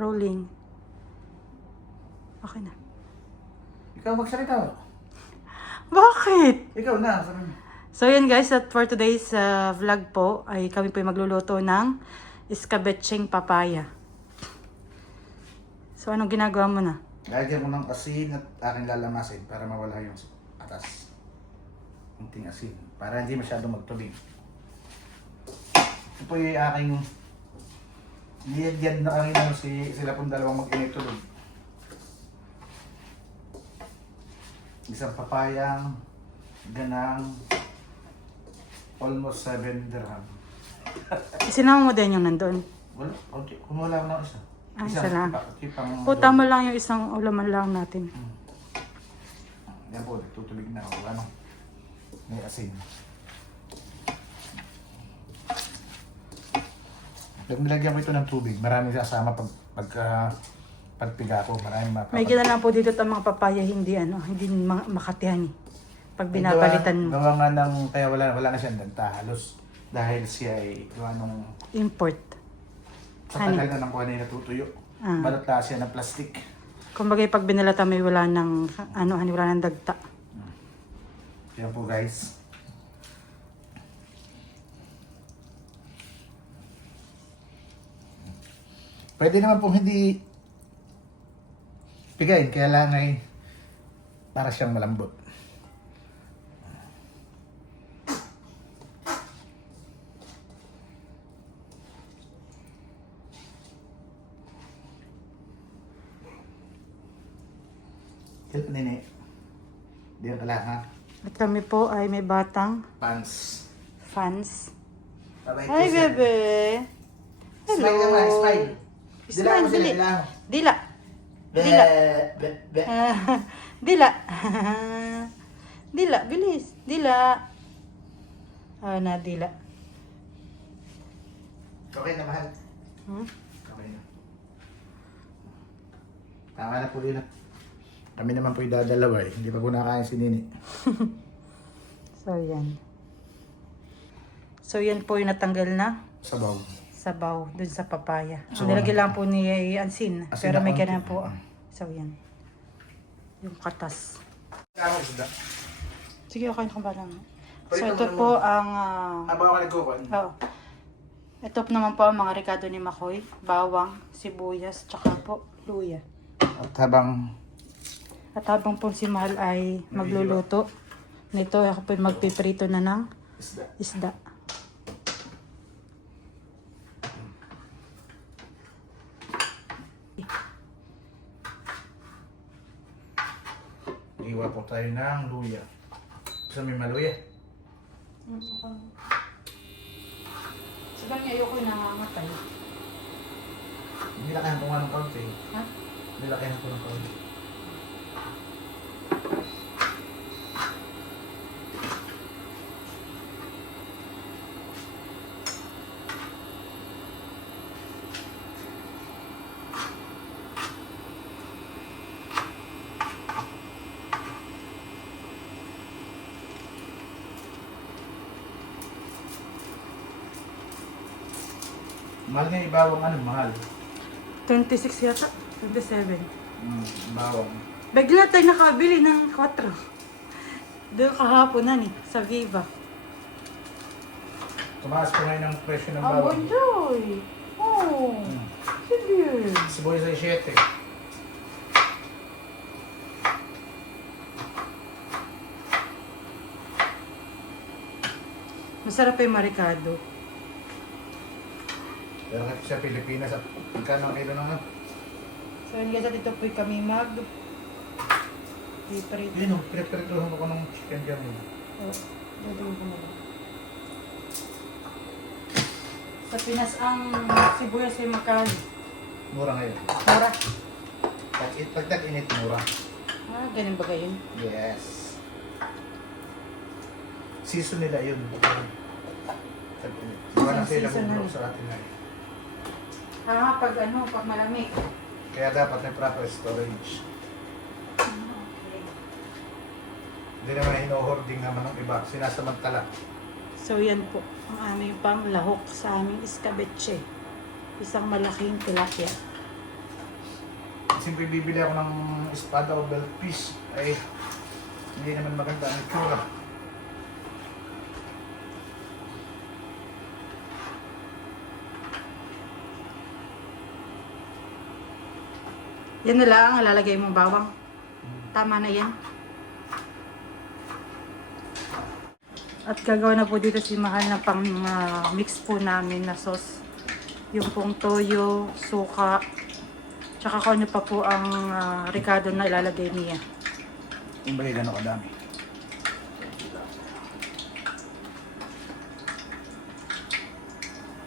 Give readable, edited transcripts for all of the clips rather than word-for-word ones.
Rolling. Okay na. Ikaw magsalita. Bakit? Ikaw na, sabi mo. So yan guys, at for today's vlog po ay kami po magluluto ng iskabetseng papaya. So anong ginagawa mo na? Lagyan mo ng asin at aking lalamasin para mawala yung atas. Kunting asin. Para hindi masyadong magtubig. Ito po yung aking niyagyan na kami na sila pong dalawang mag-initulog. Isang papayang ganang almost 7 dirham. Isinama mo din yung nandun. Wala, okay. Kumuha lang ng isa. Isa lang. Tipang Puta mo lang yung isang ulaman lang natin. Yan po, tutubig na ako. Ano? May asin. Pag nilagyan ko ito ng tubig, maraming sasama pagpiga ko. Maraming May gina lang po dito ang mga papaya hindi hindi makatihan eh. Pag binabalitan mo. Gawa nga ng, kaya wala na siyang danta halos. Dahil siya ay gawa nung Import. sa tagal na ng kuha na natutuyo. Balot na siya ng plastic. Kumbaga pag binalata may wala ng wala ng dagta. Yan po guys. Pwede naman pong hindi pigayin, kaya lang ay para siyang malambot. Ito nini. Diyan ka lang ha. At kami po ay may batang Pants. fans. Bye-bye, Hi kiss. bebe. Hello. Smile naman, smile. Smile, Dila. dila. Dila. Be, Dila. be, be. Dila. Dila, bilis. Dila. Na dila. Okay na, mahal. Hmm? Okay na. Tama na po yun. Kami naman po yung dadalawa eh. Hindi pa po nakain si Nini. So yan. So yan po yung natanggal na Sabaw. sabaw dun sa papaya. So, Ang nilagay lang po ni Ansin. Asin Pero na may konti. ganyan po. So yan. Yung katas. Kamo isda. Sige, okay na ba lang. So Pwede ito naman po ang... Habang ako nagkukuhan. oh. Ito po naman po ang mga rekado ni Makoy. Bawang, sibuyas, tsaka po luya. At habang At habang po si Mahal ay magluluto, nito ako po magpiprito na ng isda. isda. Iwa po tayo ng luya. Gusto may maluya? Sabi niya, ayoko nangangatay. Hindi na kaya kung anong kaunti. Ha? Hindi na kaya kung anong kaunti. Mahal niya ibawang ano, mahal. 26 yata? 27. Bawang. Bigla tayo nakabili ng 4. Doon kahapon na ni, sa Viva. Tumaas pa ngayon ang presyo ng Ang bawang. bonjoy! Oh, sige. Sibuyas ay 7. Masarap pa yung marikado. Pero kasi sa Pilipinas, at magkano ang kilo naman? So yun guys, at ito po kami piprito. Yun o, pinagprituhan ko ng chicken gamin. Oh, dadawin ko na lang. Sa Pinas ang sibuyas ay magkano? Mura ngayon. Mura. Pag tag-init, mura. Ganun ba gayon? Yes. Season nila yun. Tag-init. Iba na sila Season bumulok na. sa atin na eh. Pag malamig. Kaya dapat may proper storage. Okay. Hindi naman hino-hoarding naman ng iba. Sinasamantala. So yan po ang aming panglahok sa aming iskabetche. Isang malaking tilapia. siyempre bibili ako ng espada o belt piece, ay hindi naman maganda ang itsura. Yan na lang ang lalagay mong bawang. Tama na yan. At gagawa na po dito si Mahal na pang mix po namin na sauce. Yung pong toyo, suka, tsaka kung ano pa po ang ricado na ilalagay niya. Yung ba gano'n kadami?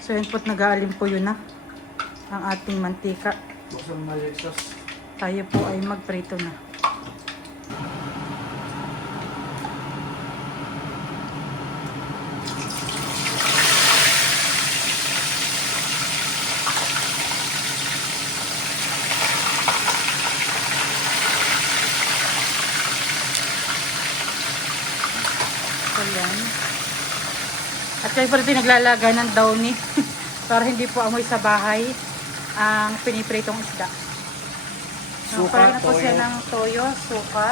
So yun po't nag-aalim po yun na ang ating mantika. Buksan mo na yung sauce. Tayo po ay magprito na. Ayan. At kayo pa rin naglalaga ng downy para hindi po amoy sa bahay ang pinipritong isda. Suka, Parang na po toyo. siya ng toyo, suka.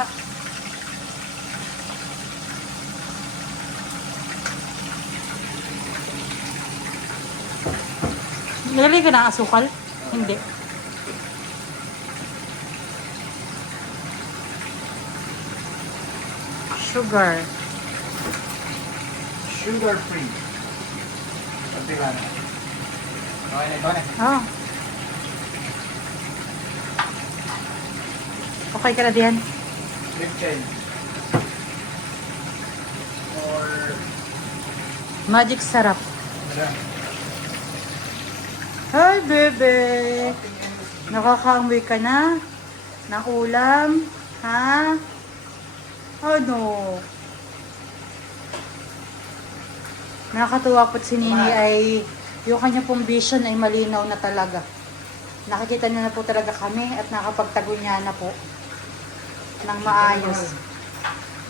Nilalagay ka ng asukal? Hindi. Sugar. Sugar free. Pagpila na. Okay na ito na. Oh. Okay ka na diyan? Lip chain. Or... Magic sarap. Ano? Hi, bebe! Nakakaamoy ka na? Ng ulam? Ha? Ano? Nakakatuwa po't si Nini ay yung kanya pong vision ay malinaw na talaga. Nakikita niya na po talaga kami at nakapagtago niya na po ng maayos.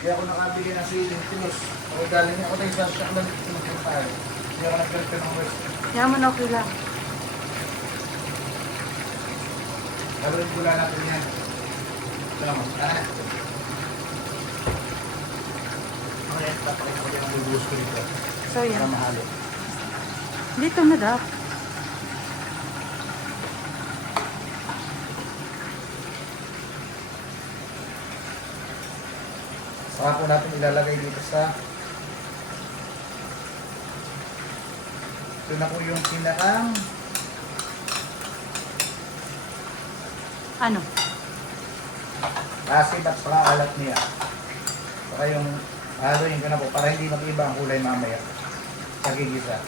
Kaya ako nakabili ng siling tinus. O dali niya ako na isa siya lang tinus ng tayo. Hindi ako nagkalito ng words. Yaman okay lang. Gagawin pula natin yan. Tama. Ah. Okay, tapos ako din ang bubuhos ko dito. So Para yan. mahalo. Dito na daw. Saka po natin ilalagay dito sa... Ito na po yung pinakang... Ano? Asin at saka alat niya. Saka yung haluin ko na po para hindi mag-iba ang kulay mamaya. Sa gigisa.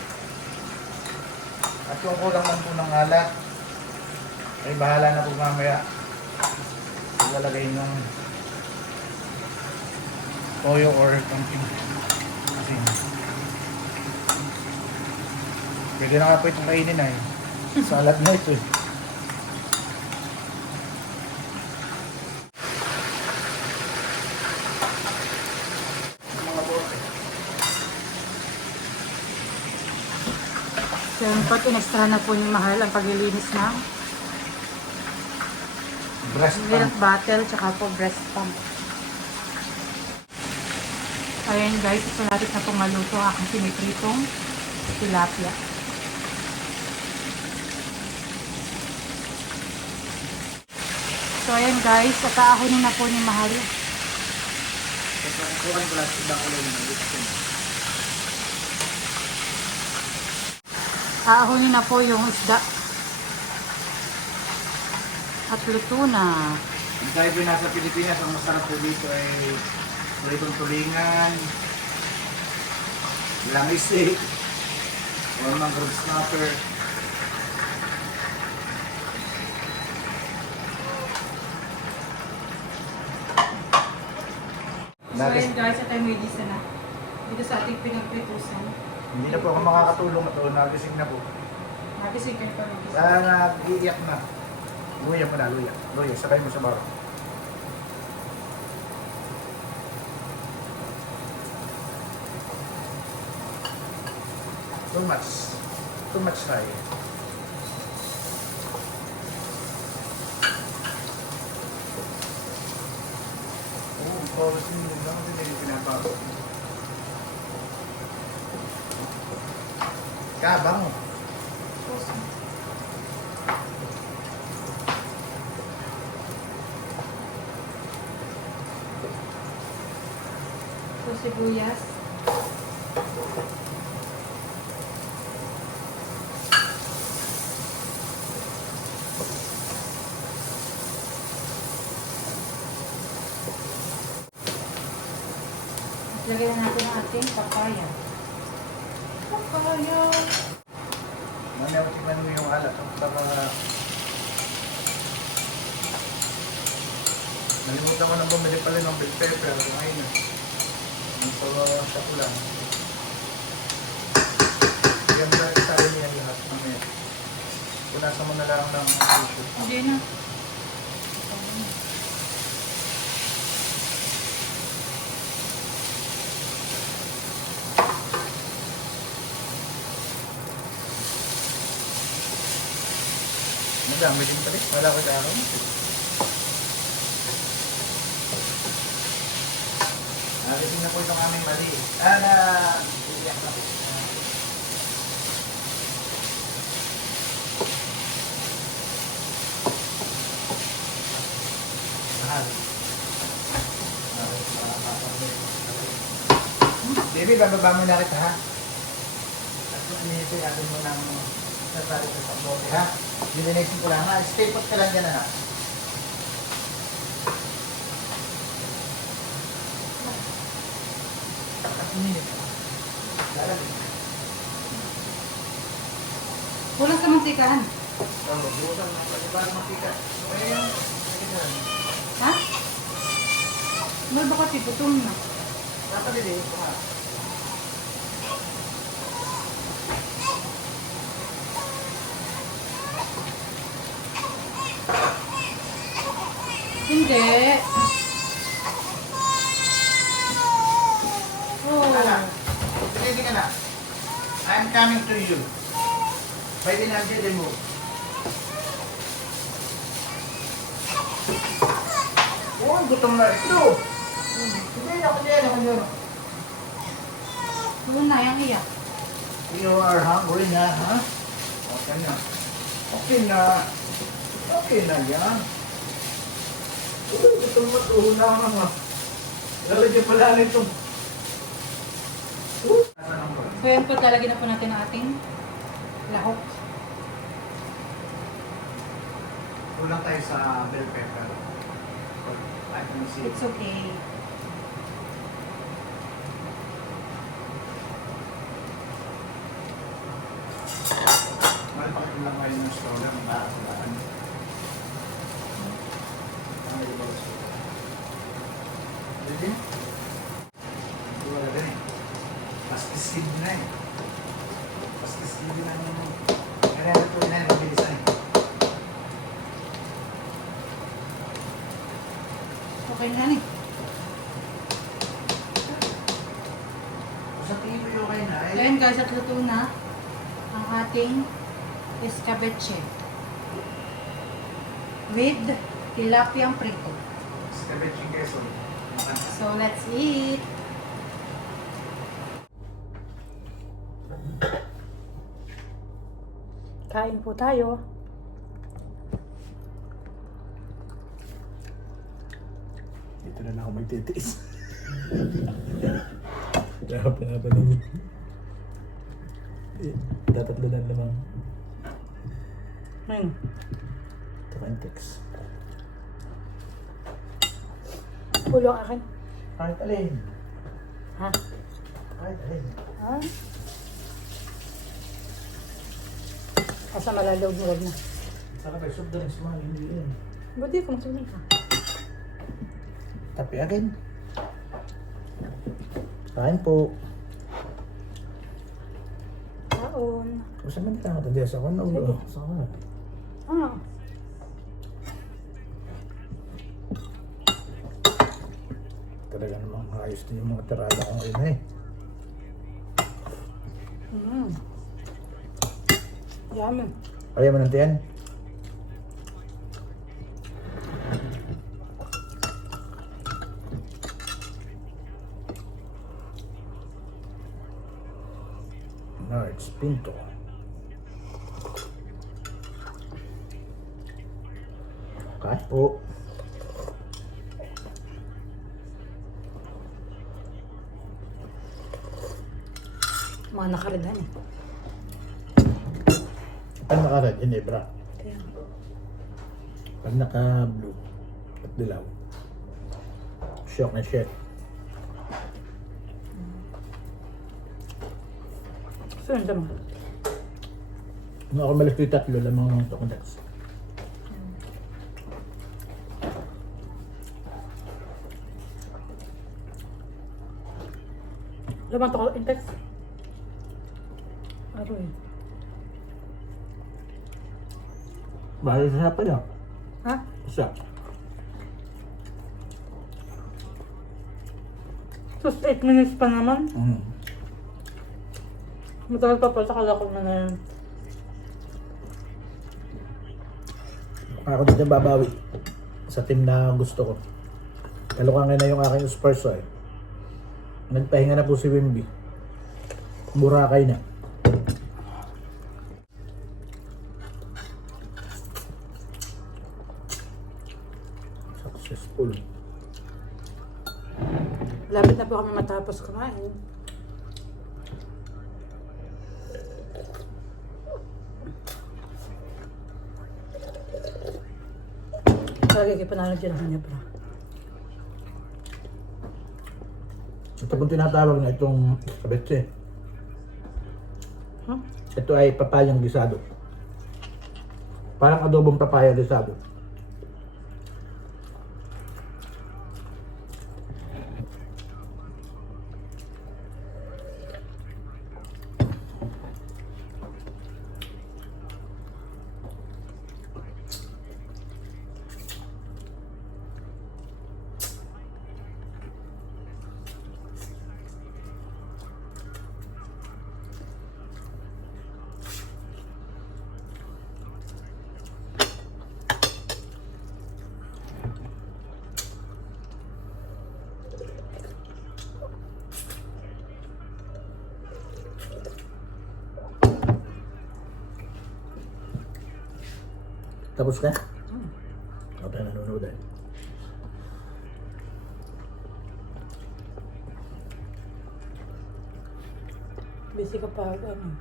At kung kulang man po ng alat, ay bahala na po mamaya. Ilalagay ng toyo or something. Asin. Pwede na nga po itong kainin ay. Salad na ito eh. Mga bote. So yun po, inextra na po ni Mahal ang paglilinis ng Breast milk pump. bottle tsaka po breast pump. Ayan guys, malapit na pong maluto ang aking pinipritong tilapia. So ayan guys, kakaahonin na po ni Mahal. Ito, kuhan ko lang sa ibang kulay ng lipstick. Aahonin na po yung isda. At luto na. Ang tayo po nasa Pilipinas, ang masarap po dito ay pritong tulingan, langisi, or mangrove snapper. So ayan guys, at ay may disa na. Dito sa ating pinagpritusan. Hindi na po ako makakatulong ito, nagising na po. Nagising kayo pa rin. Nag-iiyak na. Luya mo na, luya. Luya, sabay mo sa baro. Too much. Too much tayo. Pawis mo lang kasi hindi pinapawis. Kabang. So, sibuyas. Lagyan na natin ang ating papaya. Papaya. Mamaya ko tingnan mo yung alat. Baka... Nalimutan ko nang bumili pala ng bell pepper. Kumain na. Ang sa kulang. Ganda sa rin yan lahat. Mamaya. Punasan mo na lang ng tissue. Hindi na. Madami din pala. Wala ko sa akin. Nariting na po itong aming mali. Iyak na po. Mahal. Baby, bababa mo na kita ha. At kung ano ito, atin mo ng nasali sa pagbote ha. Dilinesin ko lang ha. Stay put ka lang dyan ha. Kulang sa mantikahan. Ha? May baka tiputong na. Hindi. Oh. Sige ka na. I'm coming to you. Pwede na dyan mo. Oh, gutom na ito. Sige, ako dyan. Kulang na yung iyak. You are hungry na, ha? Okay na. Okay na. Okay na yan. Gutom mo ito. Una nga. Lalagyan pala nito. So yan po, talagyan na po natin ang ating lahok. Kulang tayo sa bell pepper. I can see. It's okay. Malapakit lang kayo ng stroller. Bakit? Pwede? Wala ka rin. Pastisid na eh. Pastisid na naman. Kaya na ito na yung mabilisan eh. Okay na eh. Kung sa tingin ko yung okay na So yan guys, at luto na ang ating escabeche with tilapia prito. Escabeche queso. So let's eat! Kain po tayo. Dito na lang ako magtitiis. Kaya pinapanin. Tatatlo na lamang. Ito ka text. Pulong akin. Kahit alin. Ha? Kahit alin. Ha? Asa malalaw mo na. Saka ba, soft drinks mo, hindi yun. Buti kung sunod ka. Tapi agad. Kain po. Kaon. Kung saan man kita natin sa kanan ulo. Sa kanan. Ah. Talaga namang ayos din yung mga tirada ko ngayon eh. Yummy. Ayaw mo ng tiyan? Punto. Kain po. Mga nakaridan eh. Pag naka-red, inebra. Kaya, Pag naka-blue at dilaw, shock na shit. sunod naman. Nung ako malas ko yung tatlo, lamang ng coconuts. Lamang to ko, intex. Aroy. Bahal sa pa lang. Ha? Isa. Sus, 8 minutes pa naman. Matagal pa pala sa kalakol na na yun. Ako dito babawi sa team na gusto ko. Kalukangan na yung aking Spurs eh. Nagpahinga na po si Wimby. Boracay na. Successful. Lapit na po kami matapos kumain. Lagi kayo panalo dyan ang niya pa. Ito pong tinatawag na itong kabetse. Huh? Ito ay papayang gisado. Parang adobong papaya gisado. Tapos na? Ako tayo nanonood eh. Busy ka pa, ano?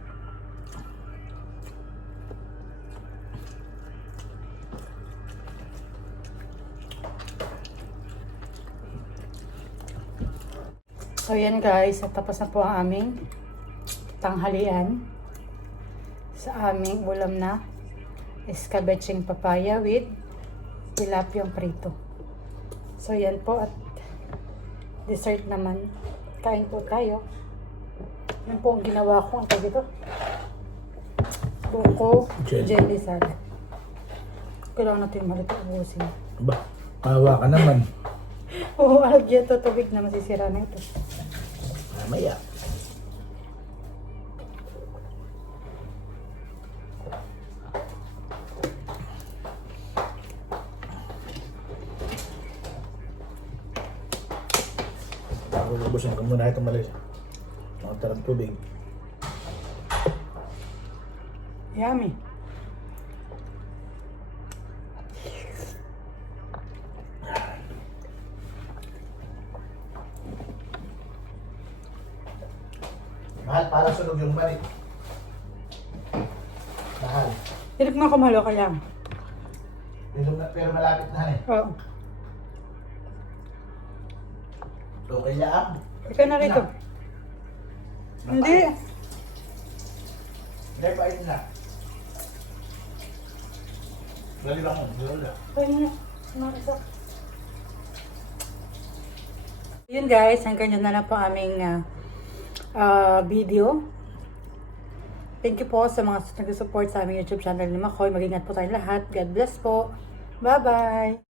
So yan guys, tapos na po ang aming tanghalian sa aming ulam na escabeching papaya with tilapiyang prito. So yan po, at dessert naman. Kain po tayo. Yan po ang ginawa ko. Ang tawag ito? Buko jelly salad. Kailangan natin malito ubusin. Ba, kawa ka naman. Oo, alagyan to tubig na masisira na ito. Mamaya. Ubusin ko muna itong malis. Mga tarang tubig. Yummy. Mahal, para sunog yung mani. Mahal. Hirap nga kumalo ka lang. Pero malapit na eh. Oo. Okay lang. Ikaw na rito. Hindi. Hindi, pait na. Dali lang mo, dali. Kaya na. Marisa. Yun guys, hanggang dyan na lang po aming video. Thank you po sa mga nag-support sa aming YouTube channel ni Makoy. Mag-ingat po tayong lahat. God bless po. Bye-bye!